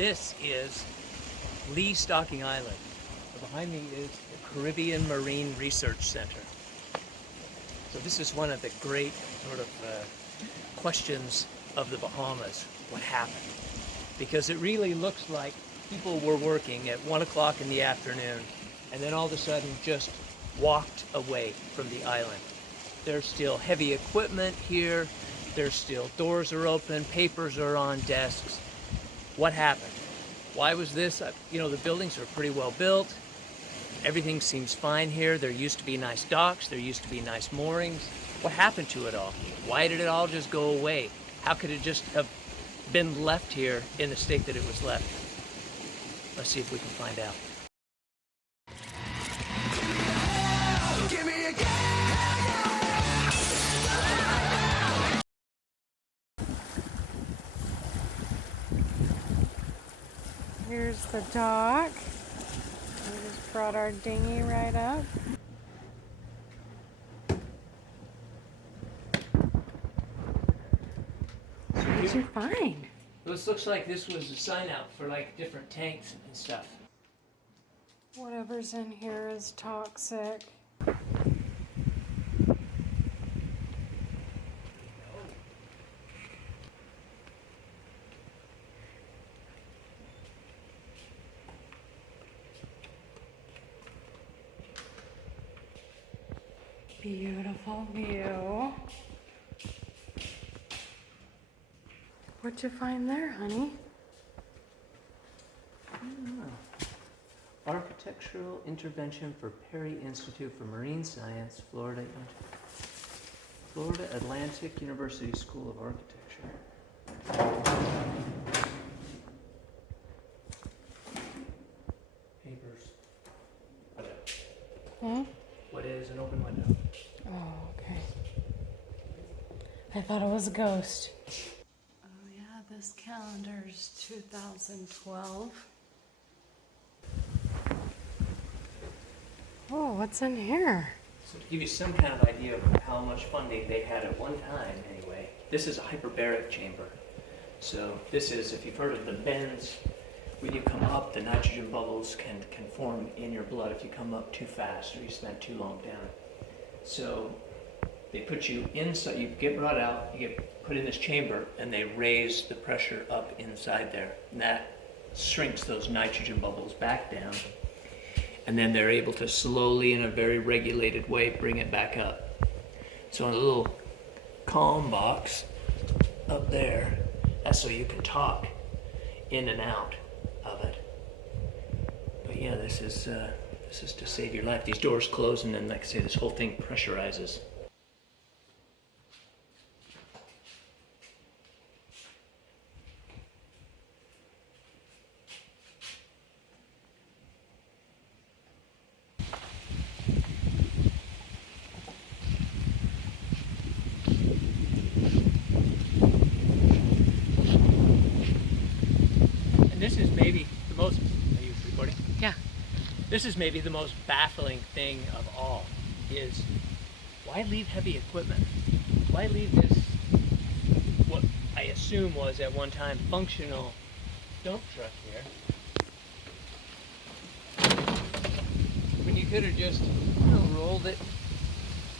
This is Lee Stocking Island. Behind me is the Caribbean Marine Research Center. So this is one of the great sort of questions of the Bahamas. What happened? Because it really looks like people were working at 1 o'clock in the afternoon and then all of a sudden just walked away from the island. There's still heavy equipment here. There's still doors are open, papers are on desks. What happened? Why was this? You know, the buildings are pretty well built. Everything seems fine here. There used to be nice docks. There used to be nice moorings. What happened to it all? Why did it all just go away? How could it just have been left here in the state that it was left? Let's see if we can find out. Here's the dock. We just brought our dinghy right up. What did you find? This looks like this was a sign out for like different tanks and stuff. Whatever's in here is toxic. Beautiful view. What'd you find there, honey? I don't know. Architectural Intervention for Perry Institute for Marine Science, Florida Atlantic University School of Architecture. Papers. Hmm? What is an open window? Oh, okay. I thought it was a ghost. Oh yeah, this calendar's 2012. Oh, what's in here? So to give you some kind of idea of how much funding they had at one time anyway, this is a hyperbaric chamber. So this is, if you've heard of the bends, when you come up, the nitrogen bubbles can form in your blood if you come up too fast or you spend too long down. So they put you inside, you get brought out, you get put in this chamber, and they raise the pressure up inside there. And that shrinks those nitrogen bubbles back down. And then they're able to slowly, in a very regulated way, bring it back up. So in a little calm box up there, that's so you can talk in and out of it. But yeah, this is to save your life. These doors close, and then, like I say, this whole thing pressurizes. This is maybe the most, are you recording? Yeah. This is maybe the most baffling thing of all, is why leave heavy equipment? Why leave this, what I assume was at one time functional dump truck here? When you could have just, you know, rolled it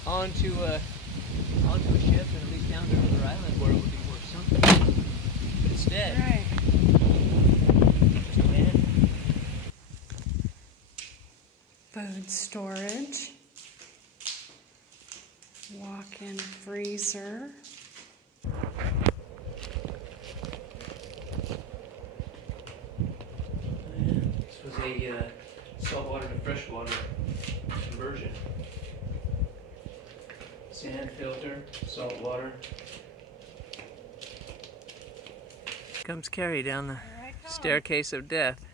onto a ship and at least down to another island where it would be worth something. But instead, Right. Food storage, walk-in freezer. This was a saltwater to freshwater conversion. Sand filter, salt water. Comes Carrie down the staircase of death.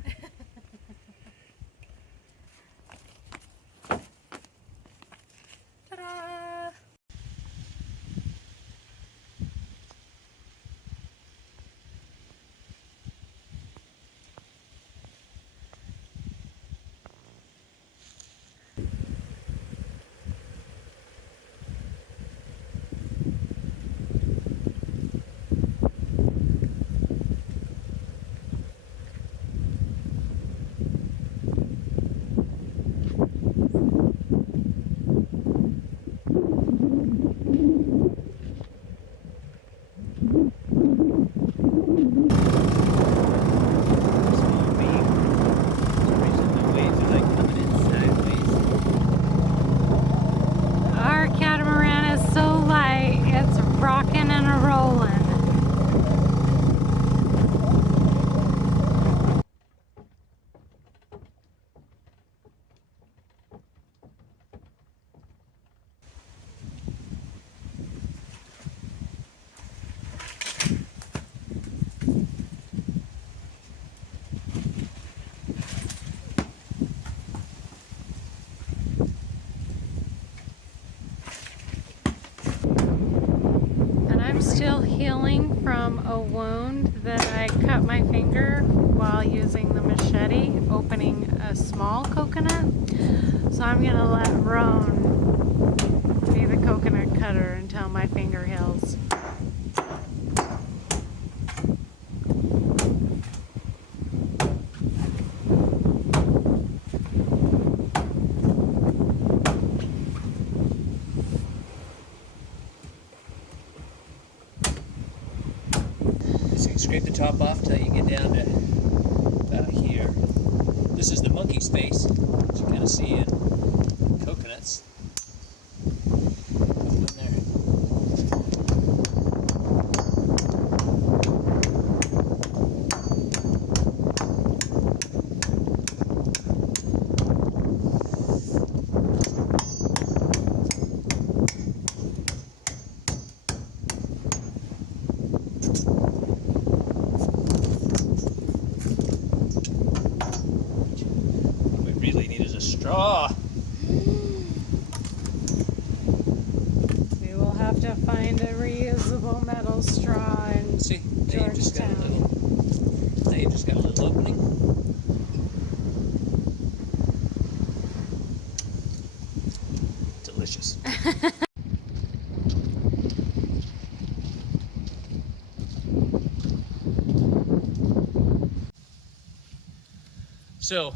from a wound that I cut my finger while using the machete opening a small coconut. So I'm going to let Roan be the coconut cutter until my finger heals. So you scrape the top off till you get down to about here. This is the monkey space, as you kind of see in coconuts. Put them in there. Really need is a straw. We will have to find a reusable metal straw in See, now you've just got a Georgetown. little. Now you've just got a little opening. Delicious. So,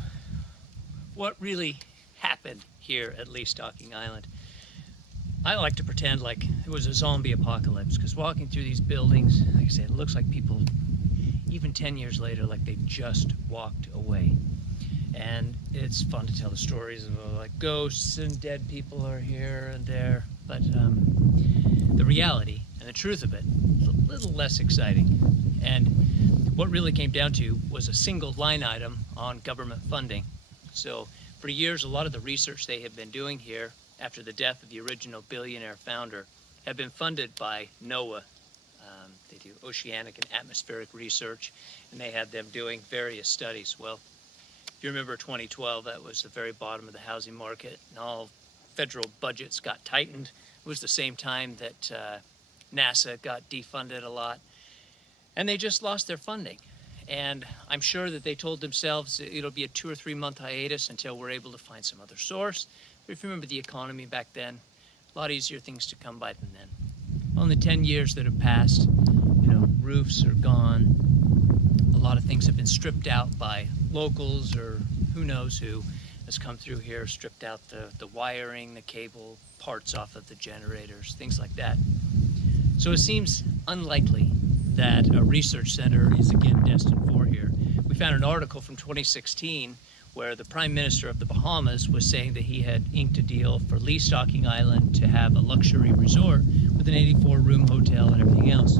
what really happened here at Lee Stocking Island? I like to pretend like it was a zombie apocalypse, because walking through these buildings, like I said, it looks like people, even 10 years later, like they just walked away. And it's fun to tell the stories of like ghosts and dead people are here and there, but the reality and the truth of it is a little less exciting. And what really came down to was a single line item on government funding. So for years, a lot of the research they have been doing here after the death of the original billionaire founder have been funded by NOAA. They do oceanic and atmospheric research, and they had them doing various studies. Well, if you remember 2012, that was the very bottom of the housing market, and all federal budgets got tightened. It was the same time that NASA got defunded a lot, and they just lost their funding. And I'm sure that they told themselves it'll be a 2 or 3 month hiatus until we're able to find some other source. But if you remember the economy back then, a lot easier things to come by than then. Well, in the 10 years that have passed, roofs are gone. A lot of things have been stripped out by locals or who knows who has come through here, stripped out the wiring, the cable, parts off of the generators, things like that. So it seems unlikely that a research center is again destined for here. We found an article from 2016 where the Prime Minister of the Bahamas was saying that he had inked a deal for Lee Stocking Island to have a luxury resort with an 84-room hotel and everything else.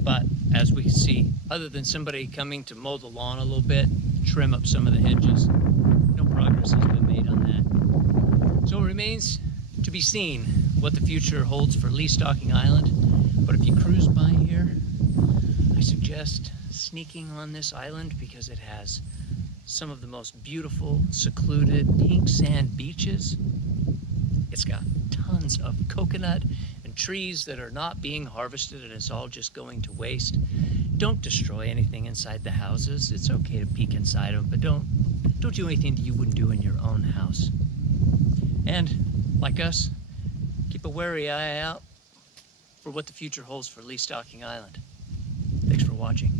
But as we can see, other than somebody coming to mow the lawn a little bit, trim up some of the hedges, no progress has been made on that. So it remains to be seen what the future holds for Lee Stocking Island. But if you cruise by here, I suggest sneaking on this island because it has some of the most beautiful, secluded, pink sand beaches. It's got tons of coconut and trees that are not being harvested, and it's all just going to waste. Don't destroy anything inside the houses. It's okay to peek inside them, but don't do anything that you wouldn't do in your own house. And like us, keep a wary eye out for what the future holds for Lee Stocking Island. Thanks for watching.